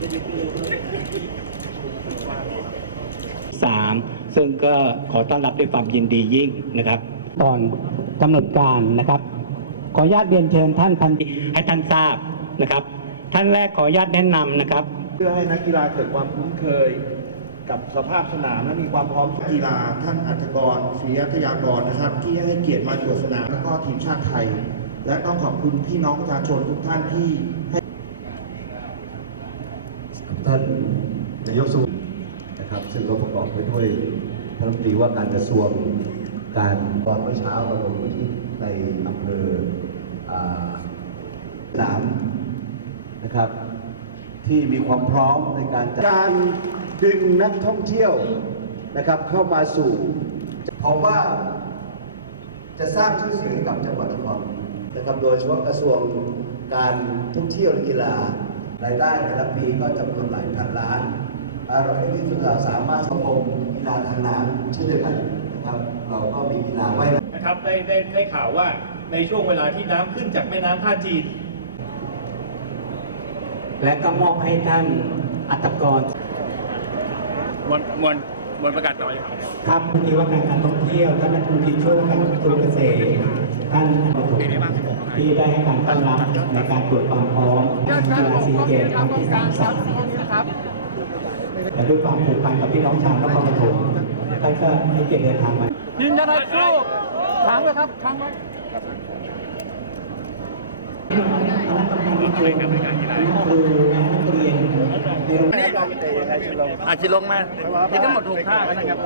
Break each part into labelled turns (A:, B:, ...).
A: 3 ซึ่งก็ขอต้อนรับด้วยความยินดียิ่งนะครับ
B: ตอนกำหนดการนะครับ ขออนุญาตเรียนเชิญท่านพัน
A: ให้ท่านทราบนะครับ ท่านแรกขออนุญาตแนะนำนะครับ
C: เพื่อให้นักกีฬาเกิดความคุ้นเคยกับสภาพสนามและมีความพร้อมกีฬาท่านอัจกรศิรียทยากรนะครับ ที่ให้เกียรติมาตรวจสนามและก็ทีมชาติไทย และต้องขอบคุณพี่น้องประชาชนทุกท่านที่ให้
D: ท่านนายกสูนะครับซึ่งก็ประกอบไปด้วยท่านรัฐมนตรีว่าการกระทรวงการตอนเมื่อเช้าเราลงพื้นที่ในอำเภอสนามนะครับ ที่มีความพร้อมในการการดึงนักท่องเที่ยวนะครับเข้ามาสู่ผมว่าจะสร้างชื่อเสียงกับจังหวัดนครนะครับโดยเฉพาะกระทรวงการท่องเที่ยวและกีฬา รายได้แต่ละปีก็จำนวนหลายพันล้านอ่าเราให้ที่สุดสามารถสมคมกีฬาทางน้ำเช่นเดียวกันนะครับ เราก็มีกีฬาว่ายน้ำ
E: นะครับได้ได้ได้ข่าวว่าในช่วงเวลาที่น้ำขึ้นจากแม่น้ำท่าจีน
B: และก็มอบให้ท่านอัตกร
E: มวลมวลมวลประกาศต่อยัง
B: ครับรัฐมนตรีว่าการการท่องเที่ยวท่านรัฐมนตรีช่วยว่าการกระทรวงเกษตร ท่านที่ได้ให้การต้อนรับในการตรวจความพร้อมกีฬาซีเกมส์ครั้งที่สามสิบแต่ด้วยความผูกพันกับพี่น้องชาวนครปฐมท่านก็ให้เกียรติเดินทางมา
E: ยืนยันให้สู้ค้างเลยครับค้างไว้อาชิลงมาที่ทั้งหมดถูกท่ากันนะครับ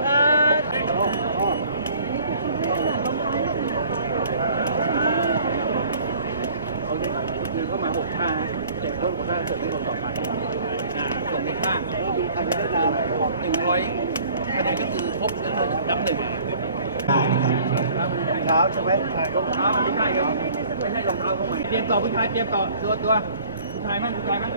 E: คือเข้ามาหกท่า เจ็บต้นหกท่าเสร็จที่คนต่อไปอ่าส่งในข้างดูใครจะได้ดาวหนึ่งร้อยคะแนนก็คือครบแล้วเราดับหนึ่ง
B: ได้นะครับ
E: เท้าใช่ไหมรองเท้าไม่ใช่ครับไม่ใช่รองเท้าเข้ามาเตรียมต่อผู้ชายเตรียมต่อตัวตัวผู้ชายมั่งผู้ชายมั่ง